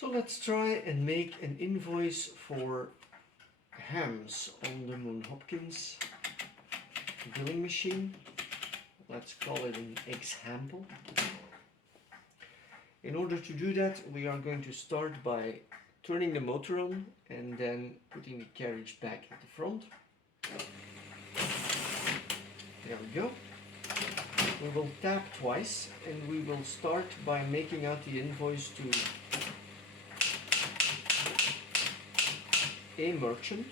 So let's try and make an invoice for hams on the Moon-Hopkins billing machine. Let's call it an ex-ham-ple. In order to do that, we are going to start by turning the motor on and then putting the carriage back at the front. There we go. We will tap twice and we will start by making out the invoice to a merchant.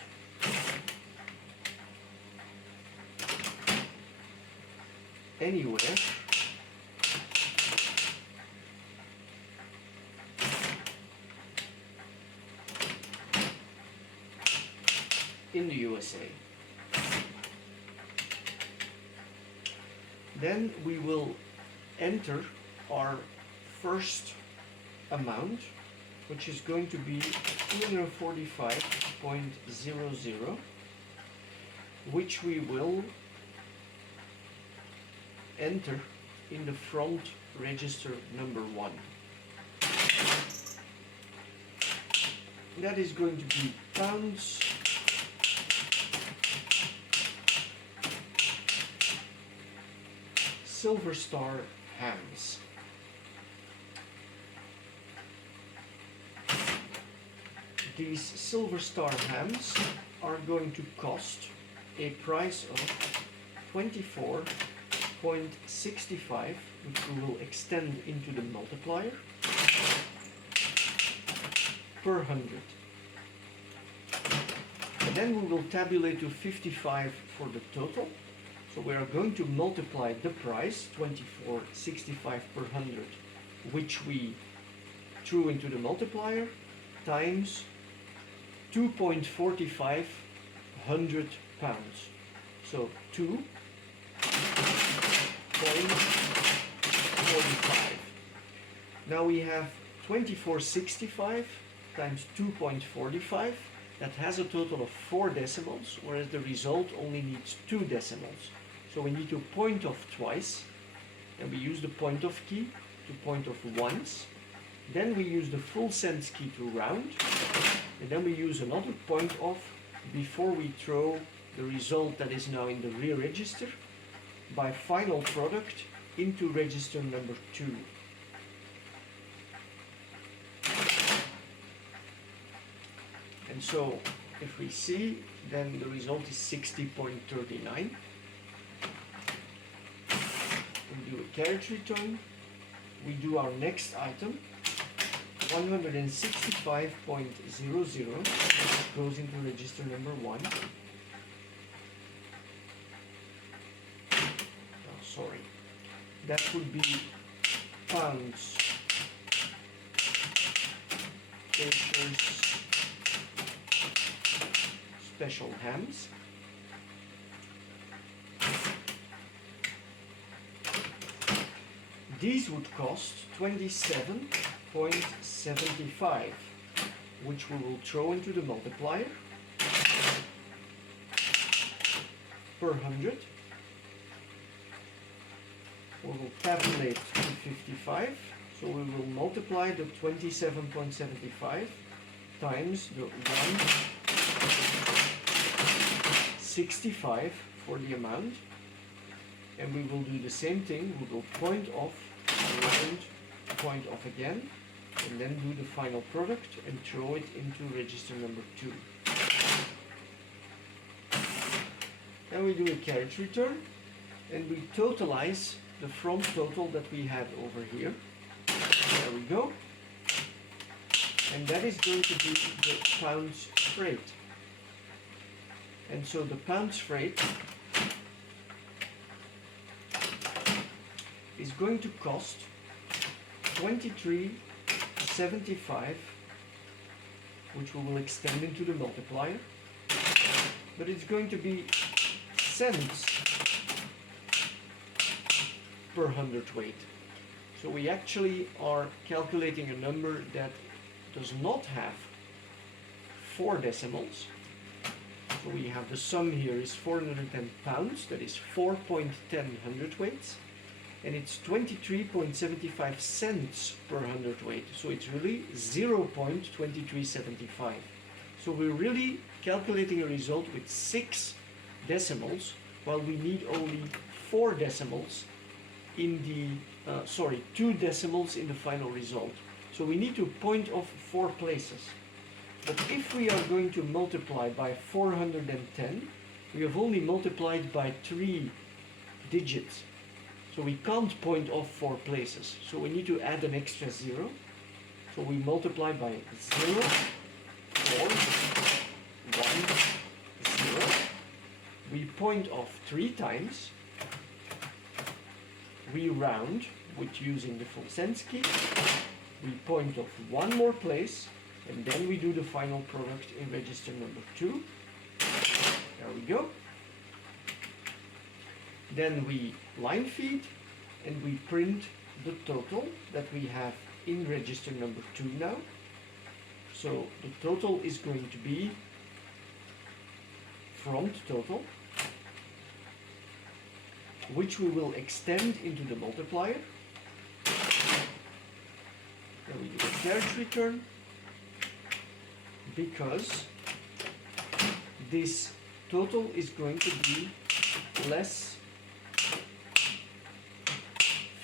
Anywhere. In the USA. Then we will enter our first amount, which is going to be 245.00, which we will enter in the front register number 1. That is going to be pounds Silver Star hams. These Silver Star hams are going to cost a price of 24.65, which we will extend into the multiplier, per 100. And then we will tabulate to 55 for the total. So we are going to multiply the price, 24.65 per 100, which we threw into the multiplier, times 2.45 100 pounds. So 2.45. Now we have 24.65 times 2.45. That has a total of 4 decimals, whereas the result only needs 2 decimals. So we need to point off twice, and we use the point off key to point off once. Then we use the full cents key to round, and then we use another point off before we throw the result that is now in the rear register by final product into register number 2. And so if we see, then the result is 60.39. We do a carriage return. We do our next item, 165.00, goes into register number 1. Oh, sorry. That would be pounds Baker's special hams. These would cost 27.75, which we will throw into the multiplier per 100. We will tabulate to 55, so we will multiply the 27.75 times the 165 for the amount, and we will do the same thing. We will point off, round, point off again, and then do the final product and throw it into register number 2. Then we do a carriage return, and we totalize the front total that we had over here. There we go. And that is going to be the pounds freight. And so the pounds freight is going to cost 23.75, which we will extend into the multiplier, but it's going to be cents per 100 weight. So we actually are calculating a number that does not have 4 decimals. So we have the sum here is 410 pounds, that is 4.10 hundredweights. and it's 23.75 cents per hundredweight. So it's really 0.2375. So we're really calculating a result with 6 decimals, while we need only 4 decimals in the, 2 decimals in the final result. So we need to point off 4 places. But if we are going to multiply by 410, we have only multiplied by 3 digits. So we can't point off 4 places. So we need to add an extra 0. So we multiply by 0, 4, 1, 0. We point off 3 times. We round with using the full cents key. We point off 1 more place, and then we do the final product in register number 2. There we go. Then we line feed, and we print the total that we have in register number 2 now. So the total is going to be front total, which we will extend into the multiplier. Then we do a carriage return, because this total is going to be less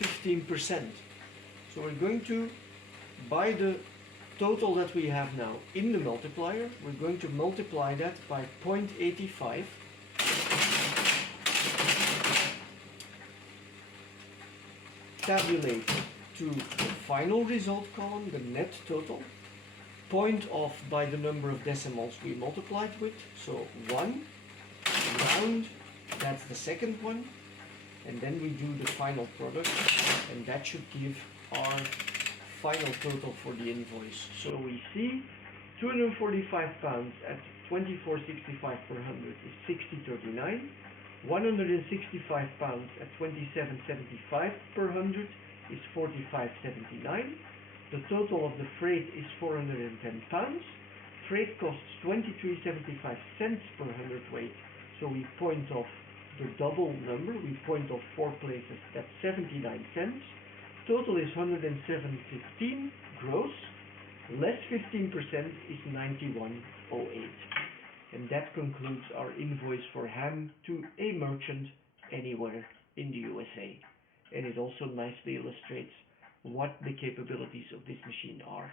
15%. So we're going to, by the total that we have now in the multiplier, we're going to multiply that by 0.85. Tabulate to the final result column, the net total. Point off by the number of decimals we multiplied with. So 1, round, that's the second one. And then we do the final product, and that should give our final total for the invoice. So we see 245 pounds at 24.65 per hundred is 60.39. 165 pounds at 27.75 per hundred is 45.79. The total of the freight is 410 pounds. Freight costs 23.75 cents per hundredweight. So we point off the double number, we point off 4 places, that's 79 cents. Total is 107.15 gross, less 15% is 91.08. And that concludes our invoice for ham to a merchant anywhere in the USA. And it also nicely illustrates what the capabilities of this machine are.